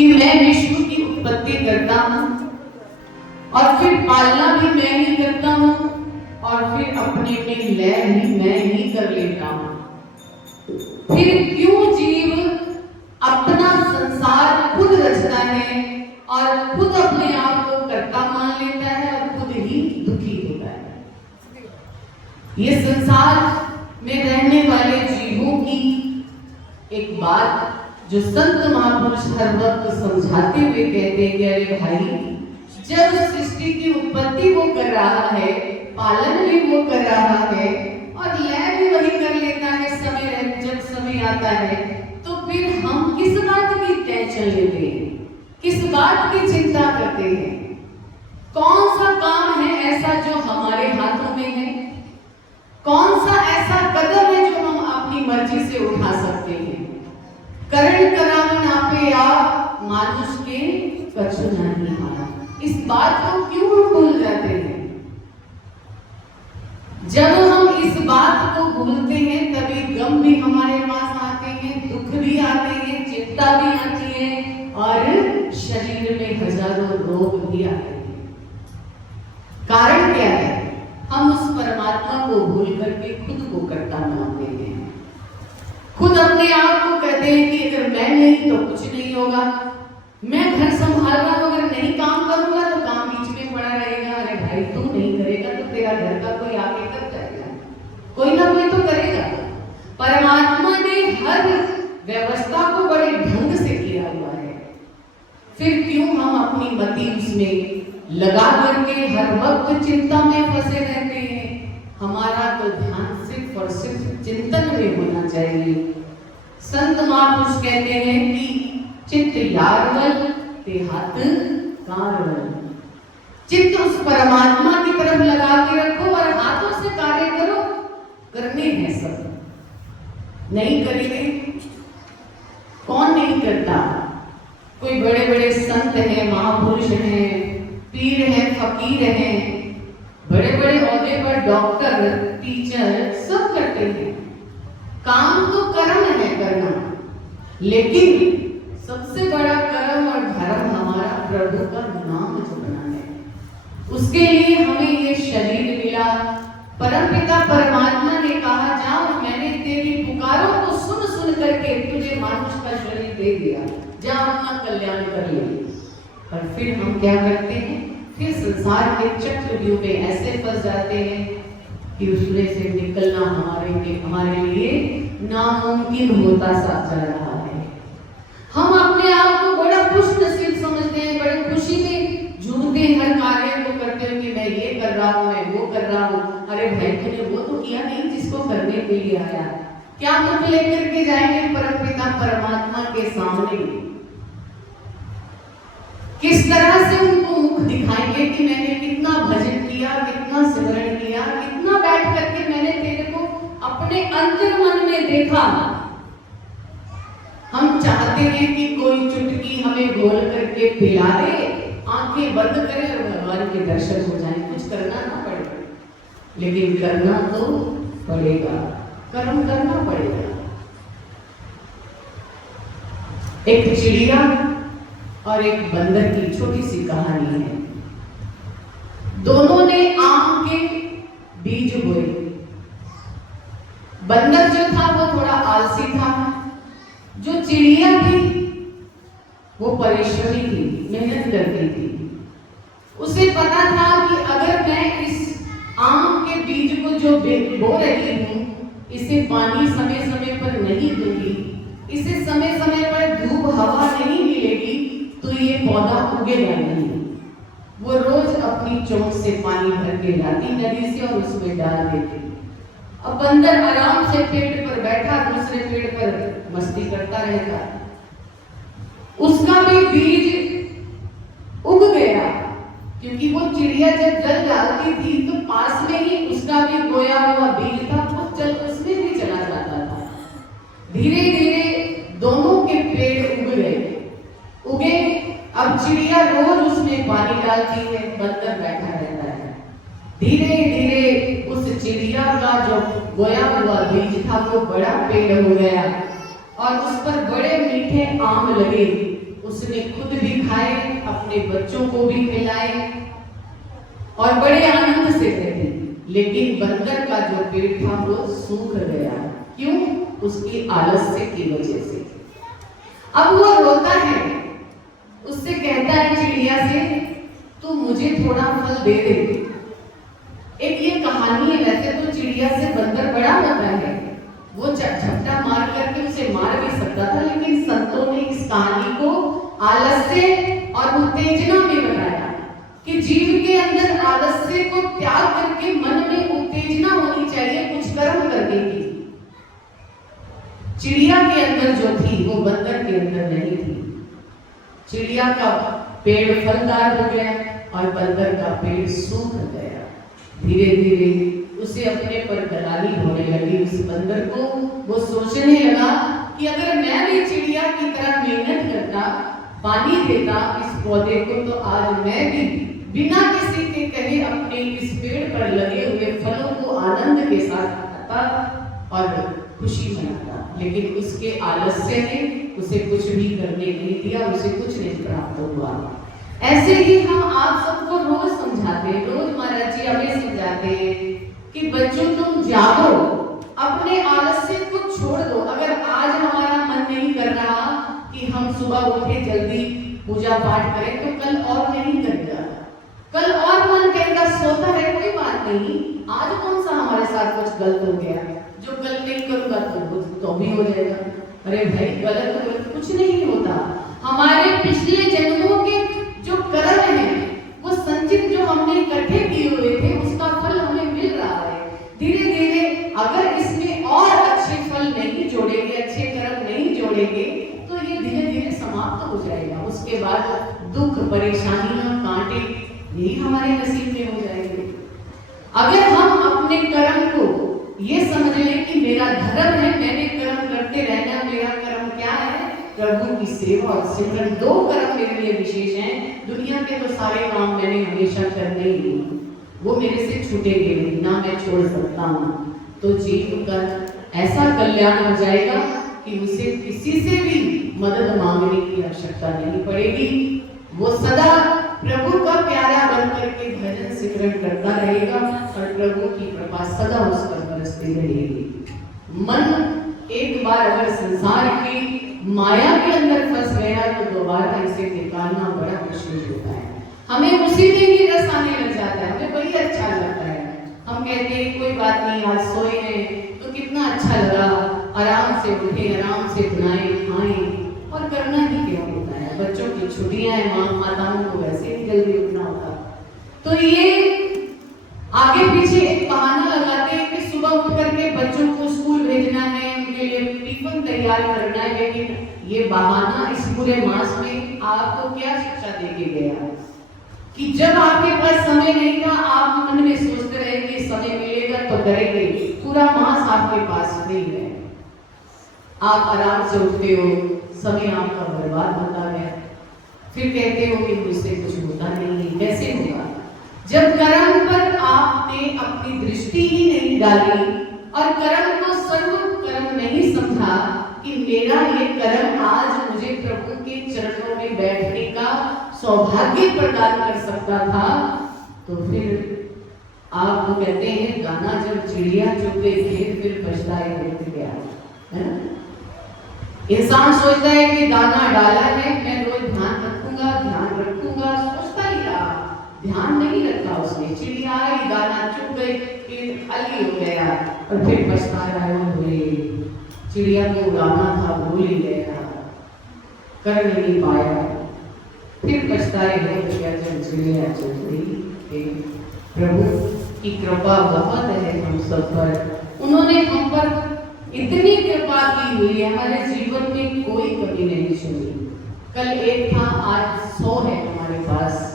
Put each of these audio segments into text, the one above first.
कि मैं विश्व की उत्पत्ति करता हूँ और फिर पालना भी मैं ही करता हूँ और फिर अपने में लय भी मैं ही कर लेता हूँ। फिर क्यों जीव अपना संसार खुद रचता है और खुद अपने आप को कर्ता मान लेता है और खुद ही दुखी होता है। ये संसार में रहने वाले जीवों की एक बात जो संत महापुरुष हर वक्त समझाते हुए कहते हैं कि अरे भाई, जब सृष्टि की उत्पत्ति वो कर रहा है, पालन भी वो कर रहा है और लय भी वही कर लेता है जब समय आता है, तो फिर हम किस बात की टेंशन लेते हैं, किस बात की चिंता करते हैं? कौन सा काम है ऐसा जो हमारे हाथों में है? कौन सा ऐसा कदम है जो हम अपनी मर्जी से उठा सकते हैं? करण करावन आपे आप मानुष के कछु नहीं हारा। इस बात को क्यों हम भूल जाते हैं? जब हम इस बात को भूलते हैं तभी गम भी हमारे पास आते हैं, दुख भी आते हैं, चिंता भी आती है और शरीर में हजारों रोग भी आते हैं। कारण क्या है? हम उस परमात्मा को भूल करके खुद को कर्ता मानते हैं, खुद अपने आप को कहते हैं कि अगर मैं नहीं तो कुछ नहीं होगा, मैं घर संभाल रहा हूं, अगर नहीं काम करूंगा तो काम बीच में पड़ा रहेगा। अरे भाई, तू नहीं करेगा तो तेरा घर का कोई आगे कर जाएगा, कोई ना कोई तो करेगा। परमात्मा ने हर व्यवस्था को बड़े ढंग से किया हुआ है, फिर क्यों हम अपनी मति उसमें लगा करके हर वक्त चिंता में फंसे रहते हैं? हमारा तो ध्यान सिर्फ और सिर्फ चिंतन में होना चाहिए। संत महापुरुष कहते हैं कि चित्त यारवल ते हाथ कारवल। चित्त उस परमात्मा की तरफ लगा के रखो और हाथों से कार्य करो। करने हैं सब, नहीं करेंगे कौन नहीं करता? कोई बड़े बड़े संत हैं, महापुरुष हैं, पीर हैं, फकीर हैं, बड़े बड़े ओहदे पर डॉक्टर, टीचर सब करते हैं। काम तो कर्म है करना, लेकिन सबसे बड़ा कर्म और धर्म हमारा प्रभु का नाम जपना है। उसके लिए हमें ये शरीर मिला। परमपिता परमात्मा ने कहा, जाओ मैंने तेरी पुकारों को सुन सुन करके तुझे मानुष का शरीर दे दिया, जा अपना कल्याण कर ले। पर फिर हम क्या करते हैं? फिर संसार के चक्रव्यूह में ऐसे फंस जाते हैं कि उसमें से निकलना हमारे लिए नामुमकिन होता सा जा रहा है। हम अपने आप को बड़ा खुश नसीब समझते हैं, बड़ी खुशी में झूमते हैं, हर कार्य को करते हैं कि मैं ये कर रहा हूँ, मैं वो कर रहा हूँ। अरे भाई, तूने वो तो किया नहीं जिसको करने के लिए आया। क्या मुख लेकर के जाएंगे परमपिता परमात्मा के सामने? किस तरह से उनको मुख दिखाएंगे कि मैंने कितना भजन किया, कितना सिमरन किया, कितना बैठ करके मैंने तेरे को अपने अंतर मन में देखा। हम चाहते हैं कि कोई चुटकी हमें घोल करके पिला दे, आंखें बंद करें और भगवान के दर्शन हो जाएं, कुछ करना ना पड़े। लेकिन करना तो पड़ेगा, कर्म करना पड़ेगा। एक चिड़िया और एक बंदर की छोटी सी कहानी है। दोनों ने आम के बीज बोए। बंदर जो था वो थोड़ा आलसी था, जो चिड़िया थी वो परिश्रमी थी, मेहनत करती थी। उसे पता था कि अगर मैं इस आम के बीज को जो बो रही हूँ, इसे पानी समय समय पर नहीं दूंगी, इसे समय समय पर धूप हवा नहीं मिलेगी, तो ये पौधा उगेगा नहीं। वो रोज अपनी चोंच से पानी भर के लाती नदी से और उसमें डाल देती। अब बंदर आराम से पेड़ पर बैठा, दूसरे पेड़ पर मस्ती करता रहता। उसका भी बीज उग गया, क्योंकि वो चिड़िया जब जल डालती थी तो पास में ही उसका भी बोया हुआ बीज था, वो जल उसमें भी चला जाता था। धीरे धीरे दोनों के पेड़ उगे। अब चिड़िया रोज उसमें पानी डालती है, बंदर बैठा रहता है। धीरे धीरे उस चिड़िया का जो बोया हुआ बीज था वो बड़ा पेड़ हो गया और उस पर बड़े मीठे आम लगे। उसने खुद भी खाए, अपने बच्चों को भी खिलाए और बड़े आनंद से रहे। लेकिन बंदर का जो पेट था वो सूख गया। क्यों? उसकी आलस्य की वजह से। अब वो रोता है, उससे कहता है चिड़िया से, तू मुझे थोड़ा फल दे दे। एक ये कहानी है, वैसे तो चिड़िया से बंदर बड़ा होता है, वो झपटा मार करके उसे मार भी सकता था, लेकिन संतों ने इस कहानी को आलस्य और उत्तेजना में बताया कि जीव के अंदर आलस्य को त्याग करके मन में उत्तेजना होनी चाहिए कुछ कर्म करने की। चिड़िया के अंदर जो थी वो बंदर के अंदर नहीं थी। चिड़िया का पेड़ फलदार हो गया और बंदर का पेड़ सूख गया। धीरे धीरे उसे अपने पर दलाली होने लगी उस बंदर को। वो सोचने लगा कि अगर मैं भी चिड़िया की तरह मेहनत करता, पानी देता इस पौधे को, तो आज मैं भी बिना किसी के कहे अपने इस पेड़ पर लगे हुए फलों को आनंद के साथ खाता और खुशी मनाता। लेकिन उसके आलस्य ने उसे कुछ भी करने नहीं दिया, उसे कुछ नहीं प्राप्त हुआ। ऐसे ही हम आप सबको रोज समझाते हैं, रोज महाराज जी हमें समझाते हैं कि बच्चों तुम जागो, अपने आलस्य को छोड़ दो। अगर आज हमारा मन नहीं कर रहा कि हम सुबह उठे जल्दी पूजा पाठ करें, तो कल और नहीं करेगा, कल और मन कहेगा सोता है, कोई बात नहीं, आज कौन सा हमारे साथ कुछ गलत हो गया, जो कल नहीं करूंगा तो भी हो जाएगा। अरे भाई गलत कुछ नहीं होता। हमारे पिछले जन्मों के जो कर्म हैं, वो संचित जो हमने इकट्ठे किए हुए थे, उसका फल हमें मिल रहा है। धीरे धीरे अगर इसमें और अच्छे फल नहीं जोड़ेंगे, अच्छे कर्म नहीं जोड़ेंगे, तो ये धीरे धीरे समाप्त हो जाएगा। उसके बाद दुख, परेशानियां, कांटे यही हमारे नसीब में हो जाएंगे। अगर हम अपने कर्म को ये समझ लें कि मेरा धर्म है, मैंने कर्म करते रहना, मेरा कर्म क्या है, प्रभु की सेवा और सिमरन। दो कर्म मेरे लिए विशेष हैं, दुनिया के तो सारे काम मैंने हमेशा करने ही, वो मेरे से छूटेंगे नहीं, ना मैं छोड़ सकता हूँ। तो जीव का ऐसा कल्याण हो जाएगा कि उसे किसी से भी मदद मांगने की आवश्यकता नहीं पड़ेगी। वो सदा प्रभु का प्यारा बन करके भजन सिमरन करता रहेगा और प्रभु की कृपा सदा उस पर बरसती रहेगी। मन एक बार अगर संसार की माया के अंदर फंस गया तो दोबारा इसे निकालना बड़ा मुश्किल होता है। हमें उसी में ही रस आने लग जाता है, हमें वही अच्छा लगता है। हम कहते हैं कोई बात नहीं, आज सोए हैं तो कितना अच्छा लगा, आराम से उठे, आराम से बनाए खाएं, और करना ही क्या होता है। बच्चों की छुट्टियां हैं, माताओं को वैसे ही जल्दी उठना होता। तो ये आगे पीछे एक बहाना लगाते हैं कि सुबह उठ करके बच्चों को स्कूल भेजना है, उनके लिए टिफिन तैयार करना है। लेकिन ये बहाना इस पूरे मास में आपको क्या शिक्षा देके गया कि जब आपके पास समय नहीं था, आप मन में सोचते रहे कि समय मिलेगा तो करेंगे। पूरा मास आपके पास नहीं है, आप आराम से उठते हो, समय आपका बर्बाद होता है, फिर कहते हो कि मुझसे कुछ होता नहीं है। कैसे होगा जब कर्म पर आपने अपनी दृष्टि ही नहीं डाली और कर्म को सर्व कर्म नहीं समझा कि मेरा ये कर्म आज मुझे प्रभु के चरणों में बैठने का सौभाग्य प्रदान कर सकता था। तो फिर आप वो कहते हैं गाना, जब चिड़िया चुग गई खेत फिर पछताए होते गया, है ना। इंसान सोचता है कि दाना डाला है, मैं रोज ध्यान रखूंगा, सोचता ही रहा, ध्यान नहीं रखा उसने। चिड़िया आई, दाना चुग गई, फिर खाली हो गया और फिर पछता रहा है, चिड़िया को उड़ाना था, भूल ही गया, कर नहीं पाया, फिर पछताए हो गया जब चिड़िया चुग गई। प्रभु की कृपा बहुत है हम सब पर, उन्होंने हम पर इतनी कृपा की हुई है, हमारे जीवन में कोई कमी नहीं छोड़ी। कल एक था, आज 100 है हमारे पास।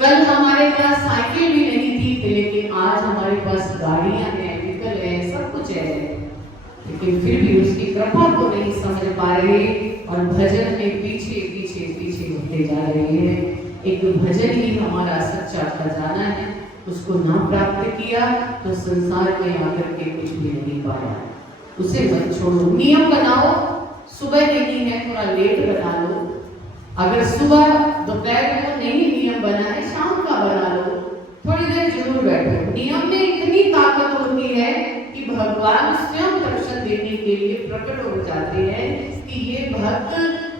कल हमारे पास साइकिल भी नहीं थी, लेकिन आज हमारे पास गाड़ियां हैं, व्हीकल है, सब कुछ है। लेकिन फिर भी उसकी कृपा को नहीं समझ पा रहे और भजन में पीछे पीछे पीछे होते जा रहे हैं। एक भजन ही हमारा सच्चा खजाना है, उसको ना प्राप्त किया तो संसार में आकर के कुछ भी नहीं पाया। उसे मत छोड़ो, नियम बनाओ, सुबह नहीं है थोड़ा लेट बना लो, अगर सुबह दोपहर को नहीं नियम बना है, शाम का बना लो, थोड़ी देर जरूर बैठो। नियम में इतनी ताकत होती है कि भगवान स्वयं दर्शन देने के लिए प्रकट हो जाते हैं कि ये भक्त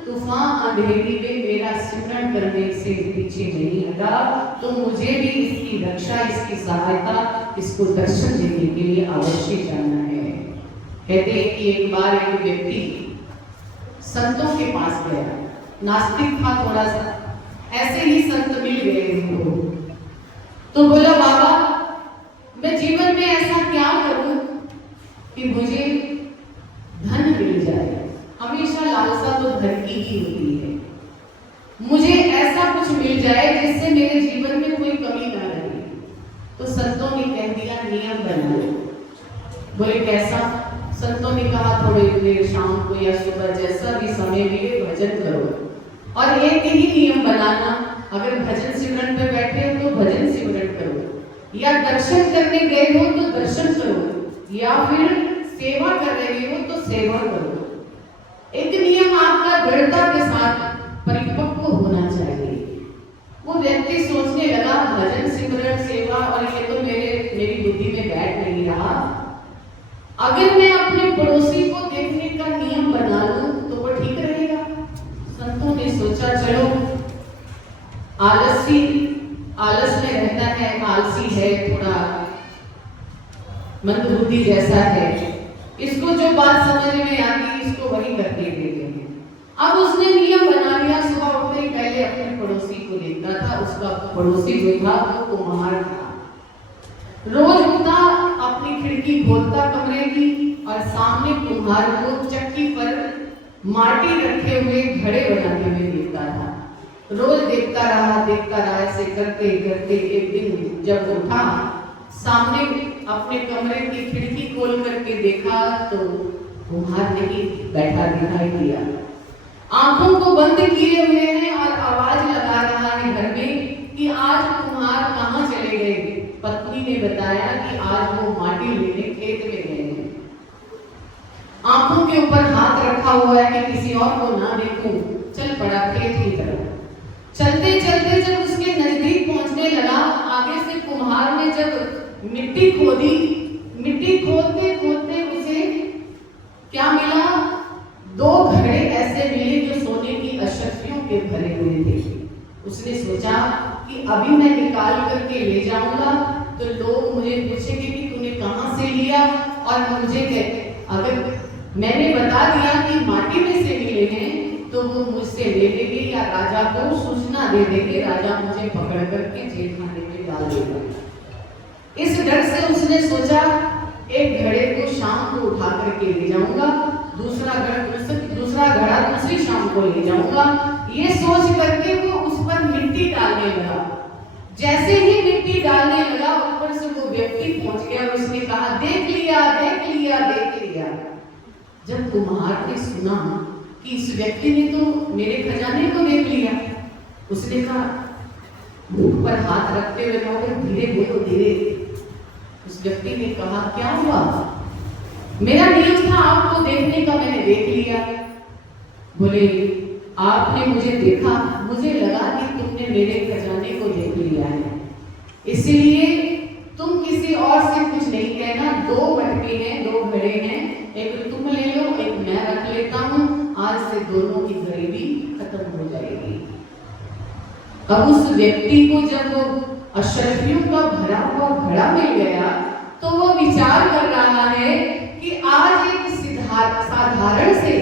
तूफान अंधेरी में मेरा सिमरन करने से पीछे नहीं हटा, तो मुझे भी इसकी रक्षा, इसकी सहायता, इसको दर्शन देने के लिए अवश्य जाना है। कहते हैं कि एक बार एक व्यक्ति संतों के पास गया, नास्तिक था थोड़ा सा, ऐसे ही संत मिल गए उनको, तो बोला बाबा मैं जीवन में ऐसा क्या करूं कि मुझे धन मिल जाए। हमेशा लालसा तो धन की ही होती है, मुझे ऐसा कुछ मिल जाए जिससे मेरे जीवन में कोई कमी ना रहे। तो संतों ने कह दिया नियम बना लो। बोले कैसा? संतों ने कहा थोड़ी देर शाम को या सुबह जैसा भी समय मिले भजन करो, और एक ही नियम बनाना, अगर भजन सिमरन पे बैठे हो तो भजन सिमरन करो, या दर्शन करने गए हो तो दर्शन करो, या फिर सेवा कर रहे हो तो सेवा करो। एक नियम आपका दृढ़ता के साथ परिपक्व होना चाहिए। वो व्यक्ति सोचने लगा भजन सिमरन सेवा और ये तो मेरी बुद्धि में बैठ नहीं रहा, अगर मैं अपने पड़ोसी को देखने का नियम बना लूं तो वो ठीक रहेगा। संतों ने सोचा चलो, आलस में रहता है, आलसी है, थोड़ा मंदबुद्धि जैसा है, इसको जो बात समझ में आती इसको वही करने देते हैं। अब उसने नियम बना लिया, सुबह उठते ही पहले अपने पड़ोसी को देखता था। उसका पड़ोसी जो था वो कुम्हार था। रोज उठता, अपनी खिड़की खोलता कमरे की, और सामने कुम्हार को चक्की पर माटी रखे हुए घड़े बनाते हुए देखता था। रोज देखता रहा, ऐसे करते करते एक दिन जब उठा, सामने अपने कमरे की खिड़की खोल करके देखा तो कुम्हार नहीं बैठा दिखाई दिया। आंखों को बंद किए हुए हैं और आवाज लगा रहा है घर में कि आज कुम्हार कहाँ चले गए। पत्नी ने बताया कि आज वो माटी लेने खेत में गए हैं। आंखों के ऊपर हाथ रखा हुआ है कि किसी और को ना देखूं, चल पड़ा खेत की तरफ। चलते चलते जब उसके नजदीक पहुंचने लगा, आगे से कुम्हार ने जब मिट्टी खोदी, मिट्टी खोदते खोदते उसे क्या मिला? 2 घड़े ऐसे मिले जो सोने की अशक्तियों के भरे हुए थे। उसने सोचा कि अभी मैं निकाल करके ले जाऊंगा तो लोग मुझे पूछेंगे कि तूने कहां से लिया, और मुझे अगर मैंने बता दिया कि माटी में से मिले हैं तो वो मुझसे ले लेंगे या राजा को सूचना दे देंगे, राजा मुझे पकड़ करके जेल खाने में डाल देगा। इस डर से उसने सोचा एक घड़े को शाम को उठा करके ले जाऊंगा, दूसरा घड़ा दूसरी शाम को ले जाऊंगा। ये सोच करके वो उस पर मिट्टी डालने लगा। जैसे ही मिट्टी डालने लगा, ऊपर से वो व्यक्ति पहुंच गया और उसने कहा देख लिया, देख लिया, देख लिया। जब कुम्हार ने सुना कि इस व्यक्ति ने तो मेरे खजाने को देख लिया, उसने कहा मुंह पर हाथ रखते हुए कहा धीरे बोलो, धीरे। उस व्यक्ति ने कहा क्या हुआ? मेरा नियम था आपको देखने का, मैंने देख लिया। बोले आपने मुझे देखा, मुझे लगा कि तुमने मेरे खजाने को देख लिया है, इसलिए तुम किसी और से कुछ नहीं कहना। 2 मटके हैं, 2 घड़े हैं, एक तुम ले लो, एक मैं रख लेता हूँ, आज से दोनों की गरीबी खत्म हो जाएगी। अब उस व्यक्ति को जब अशर्फियों का भरा हुआ घड़ा मिल गया तो वो विचार कर रहा है कि आज एक साधारण से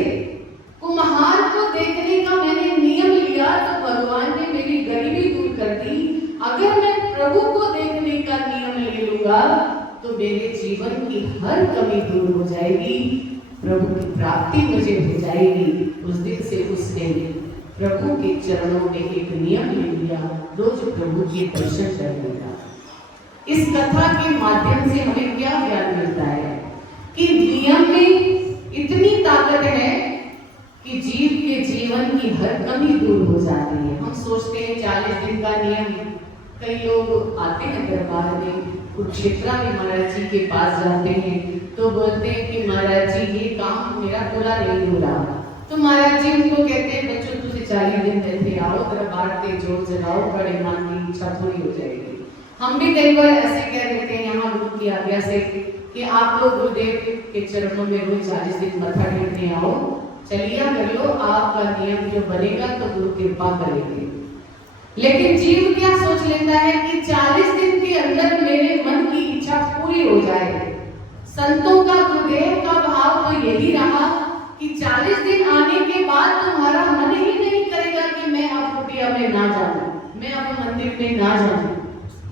कुम्हार को देखने का मैंने नियम लिया तो भगवान ने मेरी गरीबी दूर कर दी। अगर मैं प्रभु को देखने का नियम ले लूंगा तो मेरे जीवन की हर कमी दूर हो जाएगी, प्रभु की प्राप्ति मुझे हो जाएगी। उस दिन से उसने प्रभु के चरणों में एक नियम ले लिया, रोज प्रभु के दर्शन करने का। इस कथा के माध्यम से हमें क्या ज्ञान मिलता है कि नियम में इतनी ताकत है कि जीव के जीवन की हर कमी दूर हो जाती है। हम सोचते हैं 40 दिन का नियम, कई लोग आते हैं दरबार में, कुरुक्षेत्र में महाराज जी के पास जाते हैं तो बोलते हैं कि महाराज जी ये काम मेरा पूरा नहीं हो रहा, तो महाराज जी उनको कहते हैं बच्चों तुझे 40 दिन रहते आओ, दरबार के जोर जगाओ, बड़े मान की इच्छा पूरी हो जाएगी। हम भी कई बार ऐसे कह देते हैं यहाँ गुरु की आज्ञा से कि आप लोग गुरुदेव के चरणों में रोज 40 दिन मत्था टेकने आओ, चलिए कर लो, आपका नियम जो बनेगा तो गुरु कृपा करेंगे। लेकिन जीव क्या सोच लेता है कि 40 दिन के अंदर मेरे मन की इच्छा पूरी हो जाए। संतों का गुरुदेव का भाव तो यही रहा कि 40 दिन आने के बाद तुम्हारा मन ही नहीं करेगा कि मैं अब कुटिया में ना जाऊं, मैं अब मंदिर में ना जाऊं।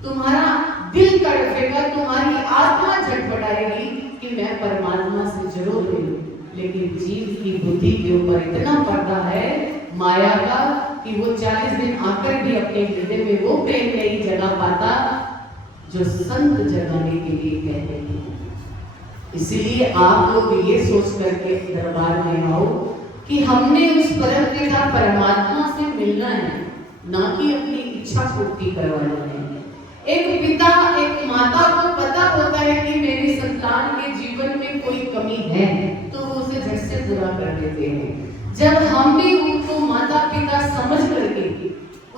तुम्हारा दिल तड़पेगा, तुम्हारी आत्मा झटपटाएगी कि मैं परमात्मा से जरूर मिलूं। लेकिन जीव की बुद्धि के ऊपर इतना पर्दा है माया का कि वो 40 दिन आकर भी अपने हृदय में वो प्रेम नहीं जगा पाता जो संत जगाने के लिए कहते हैं। इसलिए आप लोग ये सोच करके दरबार में आओ कि हमने उस परम पिता परमात्मा से मिलना है, ना कि अपनी इच्छा पूर्ति करवाना है। एक पिता एक माता को पता होता है कि मेरी संतान के जीवन में कोई कमी है तो वो उसे झट से पूरा कर देते हैं। जब हम भी उनको माता पिता समझ करके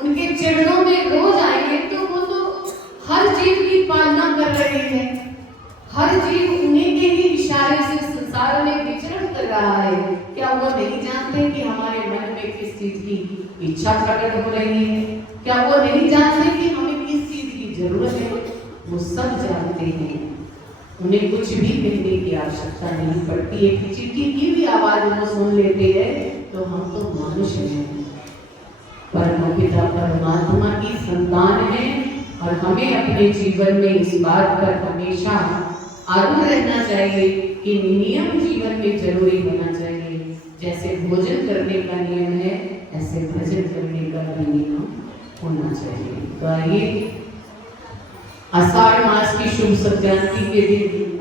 उनके चरणों में रोज आएंगे तो वो तो हर जीव की पालना कर रहे हैं, हर जीव उन्हीं के ही इशारे से संसार में विचरण कर रहा है। क्या वो नहीं जानते कि हमारे मन में किस चीज की इच्छा प्रकट हो रही है? क्या वो नहीं जानते कि हमें किस चीज की जरूरत है? वो सब जानते हैं, उन्हें कुछ भी कहने की आवश्यकता नहीं पड़ती। एक चींटी की भी आवाज वो सुन लेते हैं तो हम तो मनुष्य हैं, परम पिता परमात्मा की संतान है और हमें अपने जीवन में इस बात पर हमेशा आरूढ़ रहना चाहिए कि नियम जीवन में जरूरी होना चाहिए। जैसे भोजन करने का नियम है ऐसे भजन करने का भी नियम होना चाहिए। तो आइए आषाढ़ मास की शुभ संक्रांति के दिन